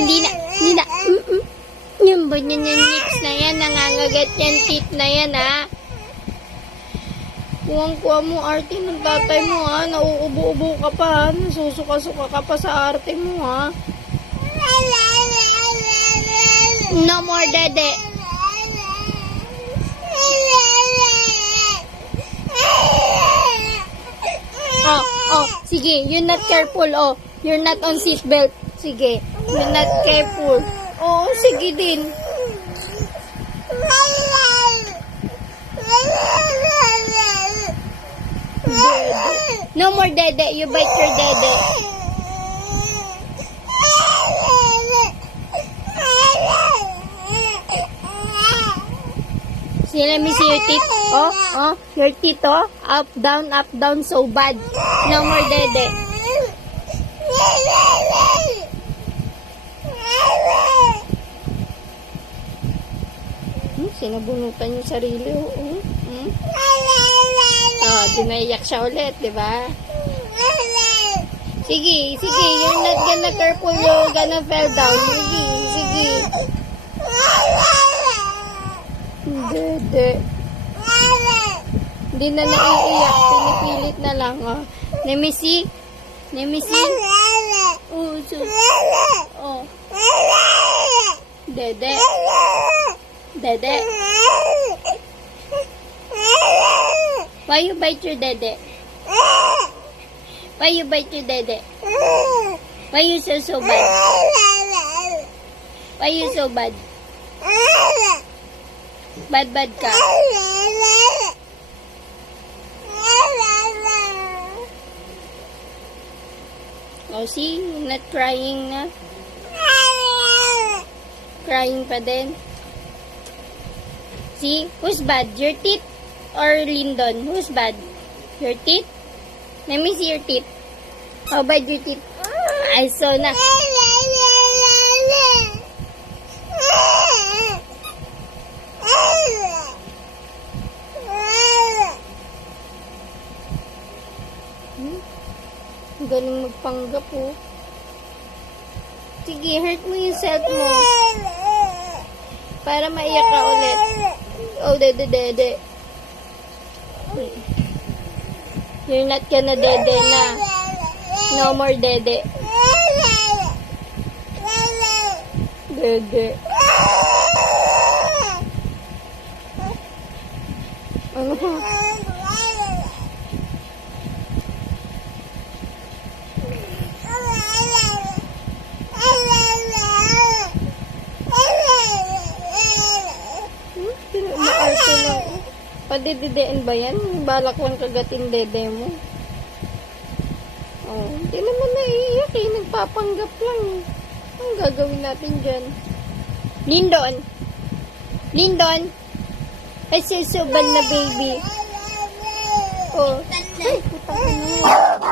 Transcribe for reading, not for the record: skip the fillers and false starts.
Hindi na. Yung ba yan yung lips na yan? Nangangagat yan, teeth na yan, ha? Kuwang-kuwa mo, arte ng tatay mo, ha? Nauubo-ubo ka pa, ha? Nasusuka-suka ka pa sa arte mo, ha? No more dede. Sige, you're not careful, You're not on seatbelt. Sige, you're not careful. Sige din. No more dede. You bite your dede. See, let me see your teeth. Your teeth, up, down, so bad. No more dede. Sinabunutan yung sarili, dinaiyak siya ulit, di ba? Sige, you're not gonna careful, you're gonna fall down. Sige. Dede. Hindi na naiiyak, pinipilit na lang, Let me see. Dede. Why you bite your dede? Why you bite your dede? Why you so bad? Why you so bad? Bad ka. See? You're not crying na. Crying pa din. See? Who's bad? Your teeth or Lyndon? Who's bad? Your teeth? Let me see your teeth. How bad your teeth? I saw na. Galing magpanggap, Sige, hurt mo yung self mo. Para maiyak ka ulit. Dede. You're not gonna dede na. No more dede. Dede. Ano ba? Padididein ba yan? Balak lang kagatin dede mo. Hindi naman naiiyak, nagpapanggap lang. Ang gagawin natin dyan? Lyndon! Ay, susubal na baby. Ay, puta ka na.